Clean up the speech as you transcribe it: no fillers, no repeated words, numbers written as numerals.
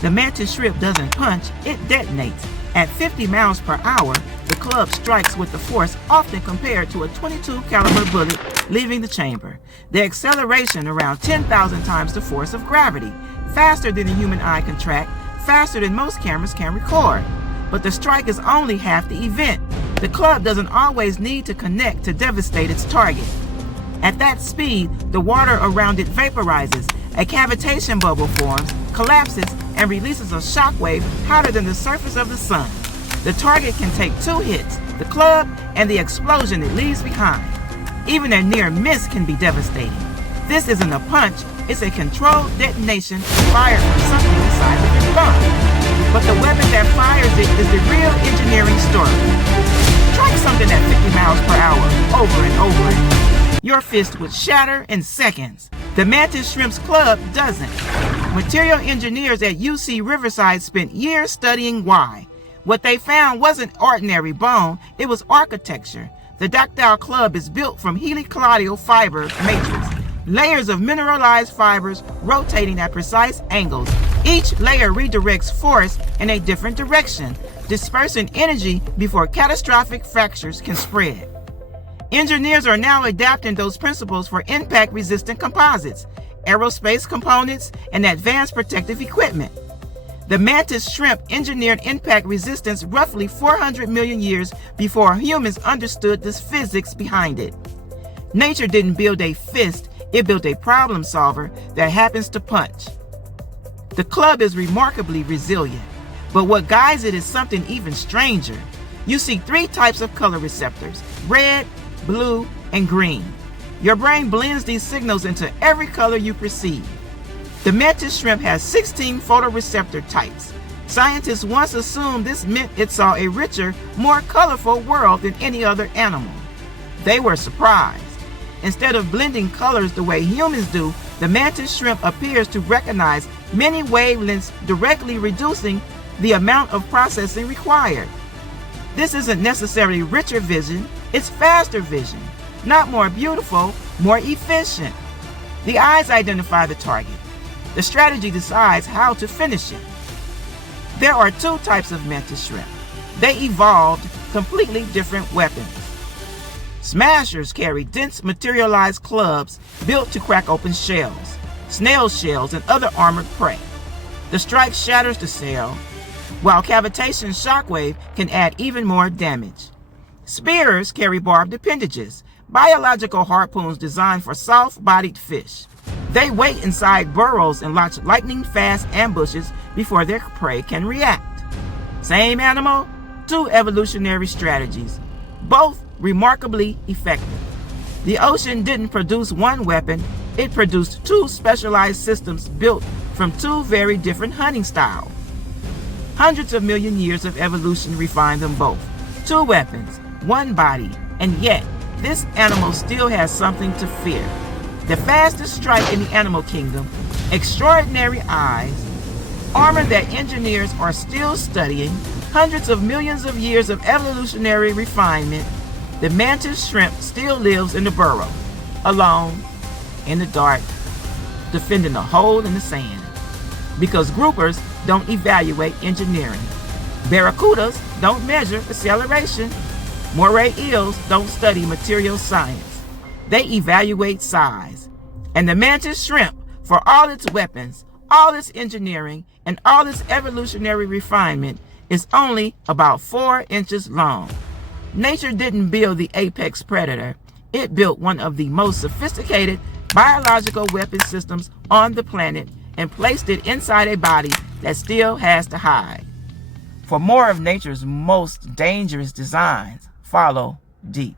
The mantis shrimp doesn't punch, it detonates. At 50 miles per hour, the club strikes with the force often compared to a .22 caliber bullet leaving the chamber. The acceleration around 10,000 times the force of gravity, faster than the human eye can track, faster than most cameras can record. But the strike is only half the event. The club doesn't always need to connect to devastate its target. At that speed, the water around it vaporizes, a cavitation bubble forms, collapses, and releases a shock wave hotter than the surface of the sun. The target can take 2 hits, the club and the explosion it leaves behind. Even a near miss can be devastating. This isn't a punch, it's a controlled detonation fired from something inside of your thumb. But the weapon that fires it is the real engineering story. Try something at 50 miles per hour, over and over again. Your fist would shatter in seconds. The mantis shrimp's club doesn't. Material engineers at UC Riverside spent years studying why. What they found wasn't ordinary bone, it was architecture. The ductile club is built from helicoidal fiber matrix, layers of mineralized fibers rotating at precise angles. Each layer redirects force in a different direction, dispersing energy before catastrophic fractures can spread. Engineers are now adapting those principles for impact-resistant composites, aerospace components, and advanced protective equipment. The mantis shrimp engineered impact resistance roughly 400 million years before humans understood the physics behind it. Nature didn't build a fist, it built a problem solver that happens to punch. The club is remarkably resilient, but what guides it is something even stranger. You see 3 types of color receptors: red, blue, and green. Your brain blends these signals into every color you perceive. The mantis shrimp has 16 photoreceptor types. Scientists once assumed this meant it saw a richer, more colorful world than any other animal. They were surprised. Instead of blending colors the way humans do, the mantis shrimp appears to recognize many wavelengths, directly reducing the amount of processing required. This isn't necessarily richer vision, it's faster vision. Not more beautiful, more efficient. The eyes identify the target. The strategy decides how to finish it. There are 2 types of mantis shrimp. They evolved completely different weapons. Smashers carry dense materialized clubs built to crack open shells, snail shells, and other armored prey. The strike shatters the shell, while cavitation shockwave can add even more damage. Spears carry barbed appendages, biological harpoons designed for soft-bodied fish. They wait inside burrows and launch lightning-fast ambushes before their prey can react. Same animal, 2 evolutionary strategies, both remarkably effective. The ocean didn't produce one weapon, it produced 2 specialized systems built from 2 very different hunting styles. Hundreds of million years of evolution refined them both. 2 weapons, 1 body, and yet this animal still has something to fear. The fastest strike in the animal kingdom, extraordinary eyes, armor that engineers are still studying, hundreds of millions of years of evolutionary refinement. The mantis shrimp still lives in the burrow, alone, in the dark, defending a hole in the sand. Because groupers don't evaluate engineering. Barracudas don't measure acceleration. Moray eels don't study material science. They evaluate size. And the mantis shrimp, for all its weapons, all its engineering, and all its evolutionary refinement, is only about 4 inches long. Nature didn't build the apex predator. It built one of the most sophisticated biological weapon systems on the planet and placed it inside a body that still has to hide. For more of nature's most dangerous designs, follow D.E.E.P.